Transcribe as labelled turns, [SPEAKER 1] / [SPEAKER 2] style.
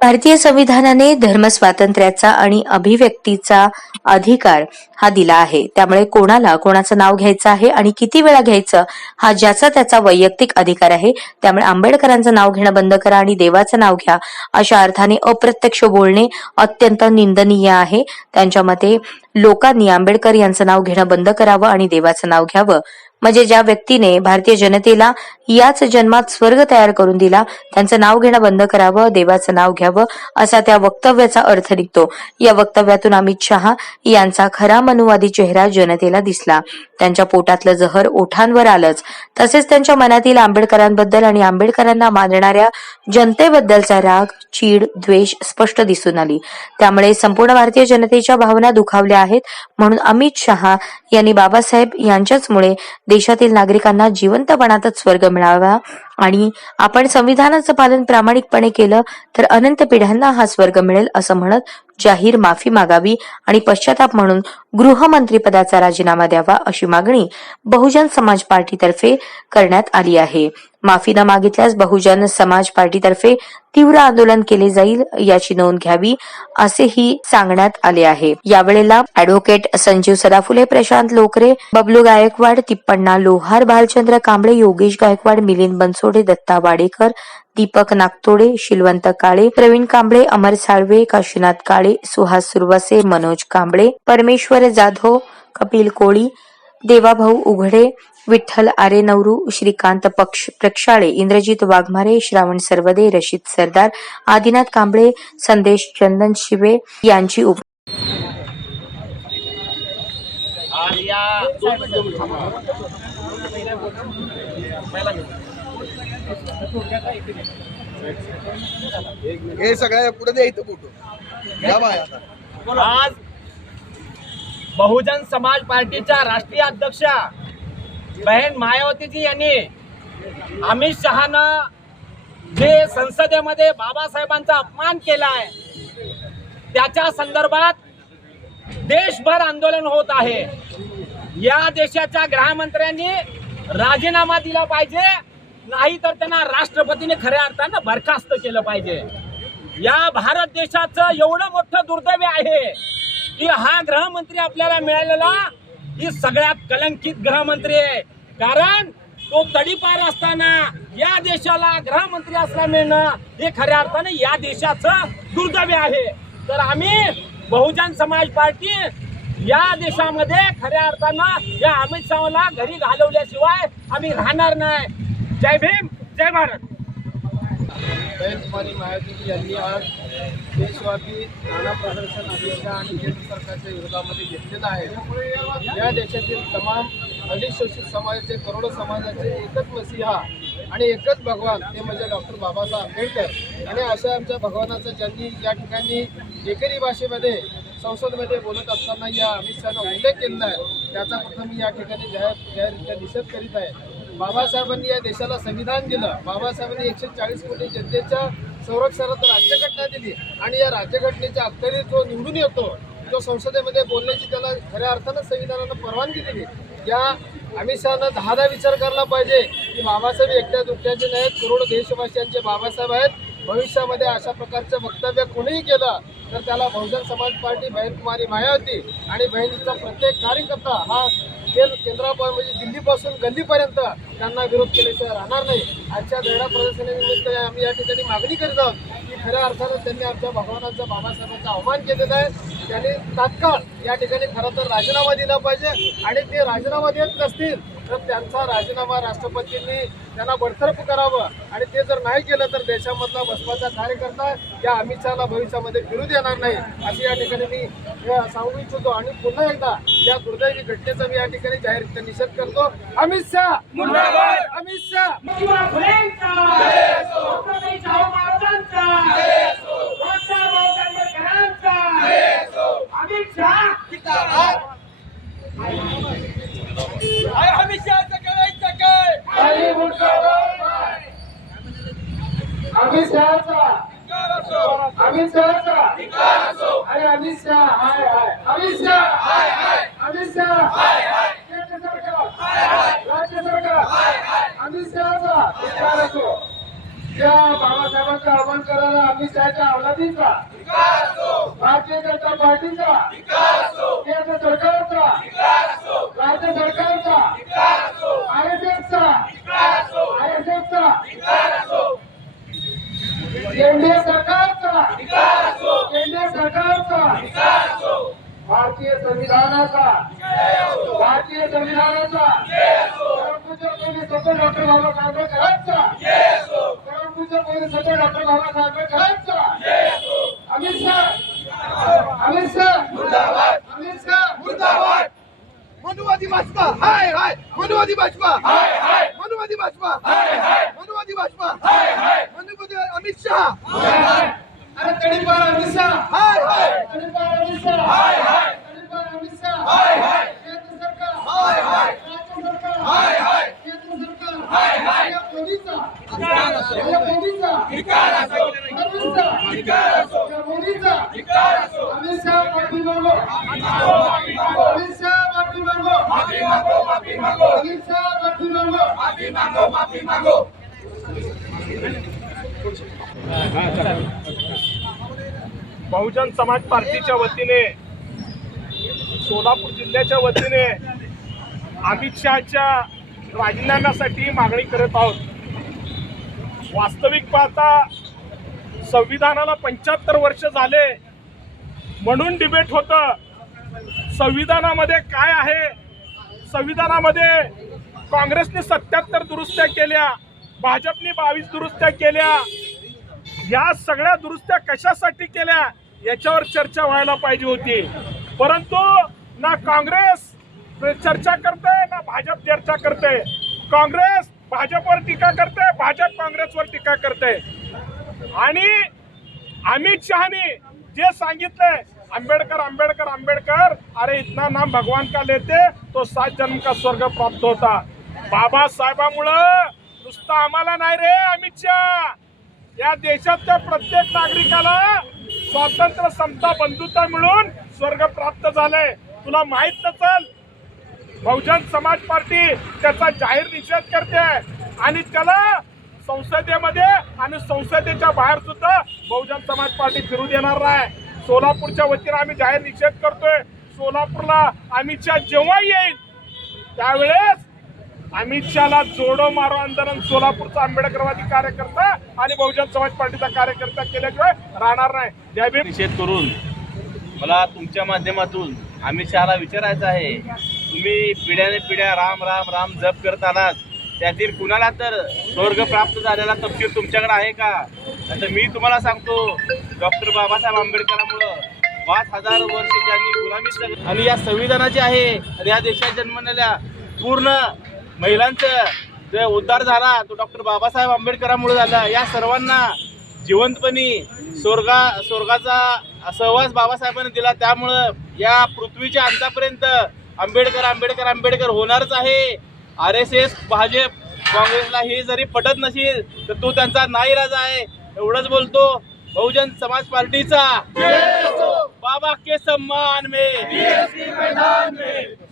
[SPEAKER 1] भारतीय संविधानाने धर्मस्वातंत्र्याचा आणि अभिव्यक्तीचा अधिकार हा दिला आहे. त्यामुळे कोणाला कोणाचं नाव घ्यायचं आहे आणि किती वेळा घ्यायचं हा ज्याचा त्याचा वैयक्तिक अधिकार आहे. त्यामुळे आंबेडकरांचं नाव घेणं बंद करा आणि देवाचं नाव घ्या अशा अर्थाने अप्रत्यक्ष बोलणे अत्यंत निंदनीय आहे. त्यांच्या मते लोकांनी आंबेडकर यांचं नाव घेणं बंद करावं आणि देवाचं नाव घ्यावं. म्हणजे ज्या व्यक्तीने भारतीय जनतेला याच जन्मात स्वर्ग तयार करून दिला त्यांचं नाव घेणं बंद करावं देवाचं नाव घ्यावं असा त्या वक्तव्याचा अर्थ निघतो. या वक्तव्यातून अमित शहा यांचा खरा मनुवादी चेहरा जनतेला दिसला. त्यांच्या पोटातलं जहर ओठांवर आलंच. तसेच त्यांच्या मनातील आंबेडकरांबद्दल आणि आंबेडकरांना मानणाऱ्या जनतेबद्दलचा राग चीड द्वेष स्पष्ट दिसून आली. त्यामुळे संपूर्ण भारतीय जनतेच्या भावना दुखावल्या आहेत म्हणून अमित शहा यांनी बाबासाहेब यांच्याचमुळे देशातील नागरिकांना जिवंतपणातच स्वर्ग मिळावा आणि आपण संविधानाचं पालन प्रामाणिकपणे केलं तर अनंत पिढ्यांना हा स्वर्ग मिळेल असं म्हणत जाहीर माफी मागावी आणि पश्चाताप म्हणून गृहमंत्रीपदाचा राजीनामा द्यावा अशी मागणी बहुजन समाज पार्टीतर्फे करण्यात आली आहे. माफी न मागितल्यास बहुजन समाज पार्टीतर्फे तीव्र आंदोलन केले जाईल याची नोंद घ्यावी असेही सांगण्यात आले आहे. यावेळेला अॅडव्होकेट संजीव सदाफुले प्रशांत लोकरे बबलू गायकवाड तिप्पण्णा लोहार भालचंद्र कांबळे योगेश गायकवाड मिलिंद बनसोडे दत्ता वाडेकर दीपक नागतोडे शिलवंत काळे प्रवीण कांबळे अमर साळवे काशीनाथ काळे सुहास सुरवसे मनोज कांबळे परमेश्वर जाधव कपिल कोळी देवाभाऊ उघडे विठ्ठल आरे नवरू श्रीकांत पक्ष प्रक्षाळे इंद्रजित वाघमारे श्रावण सर्वदे रशीद सरदार आदिनाथ कांबळे संदेश चंदन शिवे यांची उप
[SPEAKER 2] आज या
[SPEAKER 3] हे सगळ्या पुढे द्यायचं फोटो. या
[SPEAKER 2] आज बहुजन समाज पार्टीच्या राष्ट्रीय अध्यक्षा बहन मायावतीजी यांनी अमित शहानं जे संसदेमध्ये बाबासाहेबांचा अपमान केला आहे त्याच्या संदर्भात देशभर आंदोलन होत आहे. या देशाच्या गृहमंत्र्यांनी राजीनामा दिला पाहिजे. नाही तर त्यांना राष्ट्रपतीने खऱ्या अर्थानं बरखास्त केलं पाहिजे. या भारत देशाचं एवढं मोठं दुर्दैव आहे की हा गृहमंत्री आपल्याला मिळालेला ही सगळ्यात कलंकित गृहमंत्री आहे. कारण तो तडीपार असताना या देशाला गृहमंत्री असला मिळणं हे खऱ्या अर्थाने या देशाचं दुर्दैव आहे. तर आम्ही बहुजन समाज पार्टी या देशामध्ये खऱ्या अर्थानं या अमित शहाला घरी घालवल्याशिवाय आम्ही राहणार नाही. जय भीम जय भारत.
[SPEAKER 4] कुमारी मायावती यांनी आज देशव्यापी नाना प्रदर्शन अमित आणि केंद्र सरकारच्या विरोधामध्ये घेतलेलं आहे. या देशातील तमाम अनिशोषित समाजाचे करोडो समाजाचे एकच मसीहा आणि एकच भगवान ते म्हणजे डॉक्टर बाबासाहेब आंबेडकर. आणि अशा आमच्या भगवानाचं ज्यांनी या ठिकाणी एकरी भाषेमध्ये संसदमध्ये बोलत असताना या अमित शहानं उल्लेख केलेला आहे. त्याचा प्रथम मी या ठिकाणी जाहीर जाहीररित्या निषेध करीत आहे. बाबासाहेबांनी या देशाला संविधान दिलं. बाबासाहेबांनी एकशे चाळीस कोटी जनतेच्या संरक्षणात राज्यघटना दिली. आणि या राज्यघटनेच्या अखत्यारीत जो निवडून येतो तो संसदेमध्ये बोलण्याची त्याला खऱ्या अर्थानं संविधानानं परवानगी दिली. या अमित शहानं दहादा विचार करायला पाहिजे की बाबासाहेब एकट्या दुकट्याचे नाहीत. करोड देशवासियांचे बाबासाहेब आहेत. भविष्यामध्ये अशा प्रकारचं वक्तव्य कोणीही केलं तर त्याला बहुजन समाज पार्टी बहीण कुमारी मायावती आणि बहिणीचा प्रत्येक कार्यकर्ता हा केंद्र केंद्रापासून म्हणजे दिल्लीपासून गल्लीपर्यंत त्यांना विरोध केल्याशिवाय राहणार नाही. आजच्या धरणा प्रदर्शनानिमित्त आम्ही या ठिकाणी मागणी करीत आहोत की खऱ्या अर्थानं त्यांनी आमच्या भगवानाचा बाबासाहेबांचा अवमान केलेला आहे. त्यांनी तात्काळ या ठिकाणी खरं तर राजीनामा दिला पाहिजे. आणि ते राजीनामा देत नसतील तर त्यांचा राजीनामा राष्ट्रपतींनी त्यांना बडतर्फ करावं. आणि ते जर नाही केलं तर देशामधला बसपाचा कार्यकर्ता या अमित शहाला भविष्यामध्ये फिरू देणार नाही. अशी या ठिकाणी मी सांगू इच्छितो. आणि पुन्हा एकदा या दुर्दैवी घटनेचा मी या ठिकाणी जाहीर निषेध करतो. अमित शहा! अमित शहा! अमित शहाचा. अमित शहाचा. अरे अमित शहा. हाय हाय. अमित शहा. हाय हाय. अमित शहा. हाय हाय. केंद्र सरकार. राज्य सरकार. अमित शहाचा. धिक्कार असो. या बाबासाहेबांचं आव्हान करायला आम्ही त्याच्या अवलादीचा. भारतीय जनता पार्टीचा. भारतीय संविधानाचा परमपूज्य डॉक्टर बाबासाहेब आंबेडकरांचा. परमपूज्य पोलीस होते डॉक्टर बाबासाहेब आंबेडकरांचा. अमित शाह. अमित शाह. अमित शाह.
[SPEAKER 3] मनुवादी भाजपा. हाय हाय. मनुवादी भाजपा. हाय हाय. मनुवादी भाजपा. हाय हाय. मनुवादी भाजपा. हाय हाय. मनुवादी अमित शहा.
[SPEAKER 4] अरे तडीपार अमित शाह.
[SPEAKER 3] हाय हाय.
[SPEAKER 4] तडीपार अमित शाह. हाय हाय. तडीपार अमित शाह. हाय हाय.
[SPEAKER 5] बहुजन समाज पार्टीच्या वतीने सोलापूर जिल्ह्याच्या वतीने अमित शहाच्या राजीनाम्यासाठी मागणी करत आहोत. वास्तविक पाहता संविधानाला पंच्याहत्तर वर्ष झाले. म्हणून डिबेट होतं. संविधानामध्ये काय आहे? संविधानामध्ये काँग्रेसने सत्याहत्तर दुरुस्त्या केल्या. भाजपने बावीस दुरुस्त्या केल्या. या सगळ्या दुरुस्त्या कशासाठी केल्या? याच्यावर चर्चा व्हायला पाहिजे होती. परंतु ना काँग्रेस चर्चा करते ना भाजप चर्चा करते काँग्रेस भाजपवर टीका करते भाजप काँग्रेसवर टीका करते आणि अमित शहाने जे सांगितलंय आंबेडकर आंबेडकर आंबेडकर अरे इतना नाम भगवान का लेते तो सात जन्म का स्वर्ग प्राप्त होता. बाबासाहेबामुळं नुसतं आम्हाला नाही रे अमित शहा. या देशातल्या प्रत्येक नागरिकाला स्वातंत्र्य समता बंधुता मिळून स्वर्ग प्राप्त झालंय. तुला माहीत नसल बहुजन समाज पार्टी त्याचा जाहीर निषेध करते. आणि त्याला संसदेमध्ये आणि संसदेच्या बाहेर सुद्धा बहुजन समाज पार्टी फिरू देणार नाही. सोलापूरच्या वतीनं आम्ही जाहीर निषेध करतोय. सोलापूरला अमित शहा जेव्हा येईल त्यावेळेस अमित शहाला जोडो मारो आंदोलन सोलापूरचा आंबेडकरवादी कार्यकर्ता आणि बहुजन समाज पार्टीचा कार्यकर्ता केल्याशिवाय राहणार नाही. जय
[SPEAKER 6] निषेध करून मला तुमच्या माध्यमातून अमित शहाला विचारायचं आहे. तुम्ही पिढ्याने पिढ्या राम राम राम जप करत आलात त्यातील कुणाला तर स्वर्ग प्राप्त झालेला तपशील तुमच्याकडे आहे का? आता मी तुम्हाला सांगतो डॉक्टर बाबासाहेब आंबेडकरांमुळं पाच हजार वर्ष ज्यांनी गुलामी आणि या संविधानाची आहे आणि या देशात जन्मलेल्या पूर्ण महिलांचं जे उद्धार झाला तो डॉक्टर बाबासाहेब आंबेडकरांमुळे झाला. या सर्वांना जिवंतपणी स्वर्गा स्वर्गाचा सहवास बाबासाहेबांनी दिला. त्यामुळं या पृथ्वीच्या अंतापर्यंत आंबेडकर आंबेडकर आंबेडकर होणारच आहे. आर एस एस भाजप काँग्रेसला हे जरी पटत नसेल तर तो त्यांचा नाईराज आहे. एवढंच बोलतो. बहुजन समाज पार्टीचा. बाबा के सम्मान में.